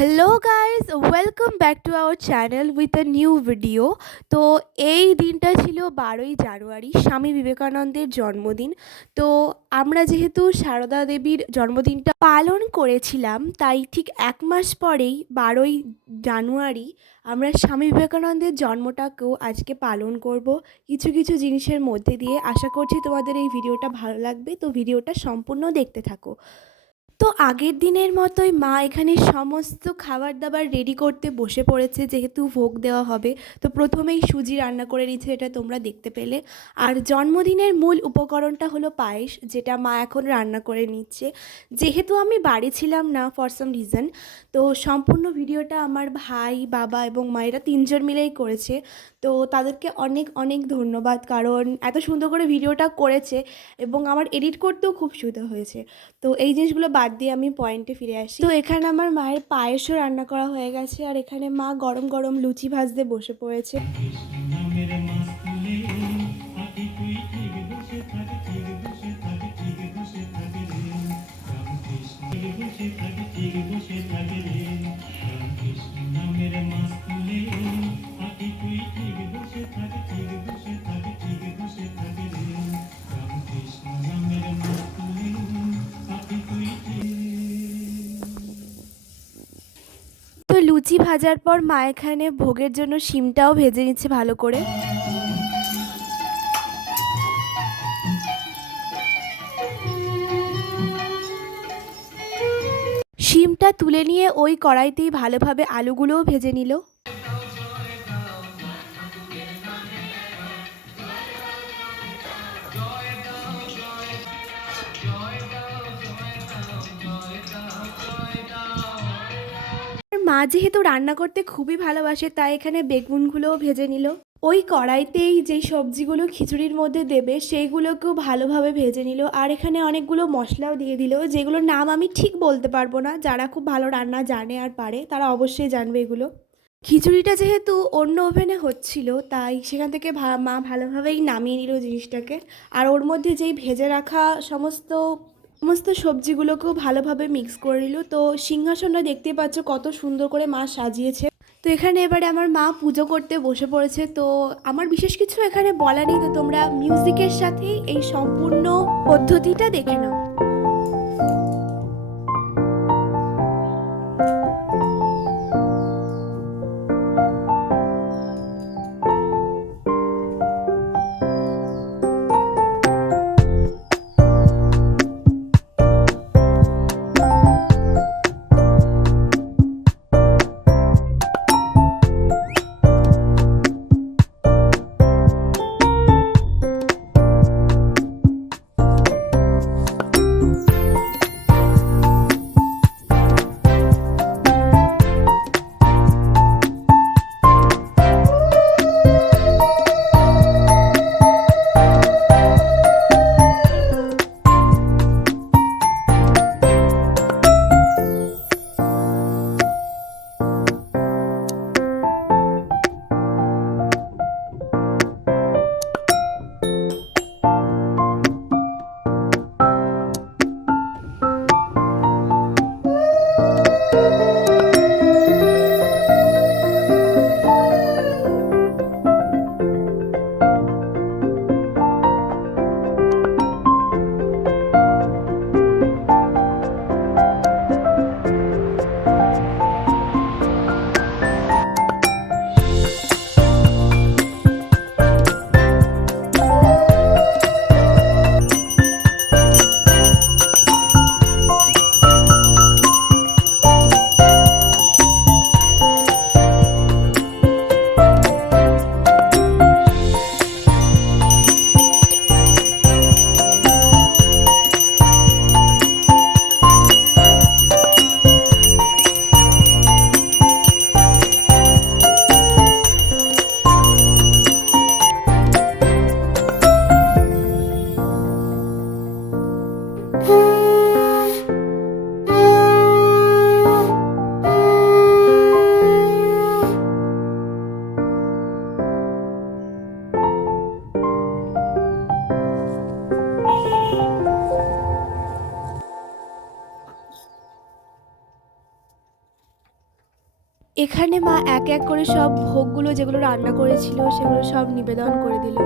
Hello guys, welcome back to our channel with a new video. তো এই দিনটা ছিল 12ই জানুয়ারি, স্বামী বিবেকানন্দের জন্মদিন। তো আমরা যেহেতু সারদা দেবীর জন্মদিনটা পালন করেছিলাম, তাই ঠিক 1 মাস পরেই 12ই জানুয়ারি আমরা স্বামী বিবেকানন্দের জন্মটাকেও আজকে পালন করব কিছু কিছু জিনিসের মধ্যে দিয়ে। আশা করছি তোমাদের এই ভিডিওটা ভালো লাগবে, তো ভিডিওটা সম্পূর্ণ দেখতে থাকো। তো আগের দিনের মতোই মা এখানে সমস্ত খাবার দাবার রেডি করতে বসে পড়েছে, যেহেতু ভোগ দেওয়া হবে। তো প্রথমেই সুজি রান্না করে নিচ্ছে, এটা তোমরা দেখতে পেলে। আর জন্মদিনের মূল উপকরণটা হলো পায়েস, যেটা মা এখন রান্না করে নিচ্ছে। যেহেতু আমি বাড়ি ছিলাম না ফর সাম রিজন, তো সম্পূর্ণ ভিডিওটা আমার ভাই, বাবা এবং মায়েরা তিনজন মিলেই করেছে। তো তাদেরকে অনেক অনেক ধন্যবাদ, কারণ এত সুন্দর করে ভিডিওটা করেছে এবং আমার এডিট করতেও খুব সুবিধা হয়েছে। তো এই জিনিসগুলো বাদ দিয়ে আমি পয়েন্টে ফিরে আসি। তো এখানে আমার মায়ের পায়েসও রান্না করা হয়ে গেছে, আর এখানে মা গরম গরম লুচি ভাজতে বসে পড়েছে। তো লুচি ভাজার পর মা এখানে ভোগের জন্য শিমটাও ভেজে নিচ্ছে ভালো করে। শিমটা তুলে নিয়ে ওই কড়াইতেই ভালোভাবে আলুগুলোও ভেজে নিল। মা যেহেতু রান্না করতে খুবই ভালোবাসে, তাই এখানে বেগুনগুলোও ভেজে নিল। ওই কড়াইতেই যেই সবজিগুলো খিচুড়ির মধ্যে দেবে সেইগুলোকেও ভালোভাবে ভেজে নিল। আর এখানে অনেকগুলো মশলাও দিয়ে দিল, যেগুলোর নাম আমি ঠিক বলতে পারবো না। যারা খুব ভালো রান্না জানে আর পারে তারা অবশ্যই জানবে এগুলো। খিচুড়িটা যেহেতু অন্য ওভেনে হচ্ছিল, তাই সেখান থেকে মা ভালোভাবেই নামিয়ে নিল জিনিসটাকে। আর ওর মধ্যে যেই ভেজে রাখা সমস্ত সমস্ত সবজিগুলোকেও ভালোভাবে মিক্স করে নিল। তো সিংহাসনটা দেখতে পাচ্ছ কত সুন্দর করে মা সাজিয়েছে। তো এখানে এবারে আমার মা পুজো করতে বসে পড়েছে। তো আমার বিশেষ কিছু এখানে বলা নেই, তো তোমরা মিউজিকের সাথেই এই সম্পূর্ণ পদ্ধতিটা দেখে নাও। এখানে মা এক এক করে সব ভোগগুলো যেগুলো রান্না করেছিল সেগুলো সব নিবেদন করে দিল।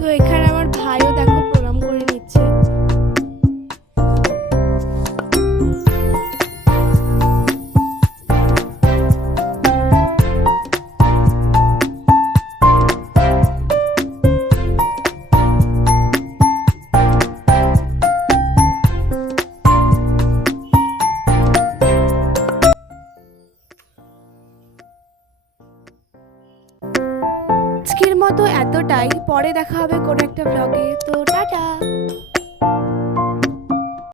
তো এখানে আমার ভাইও দেখো প্রণাম করে নিচ্ছে। আজকের মতো এতটাই, পরে দেখা হবে কোনো একটা ব্লগে। তো টাটা।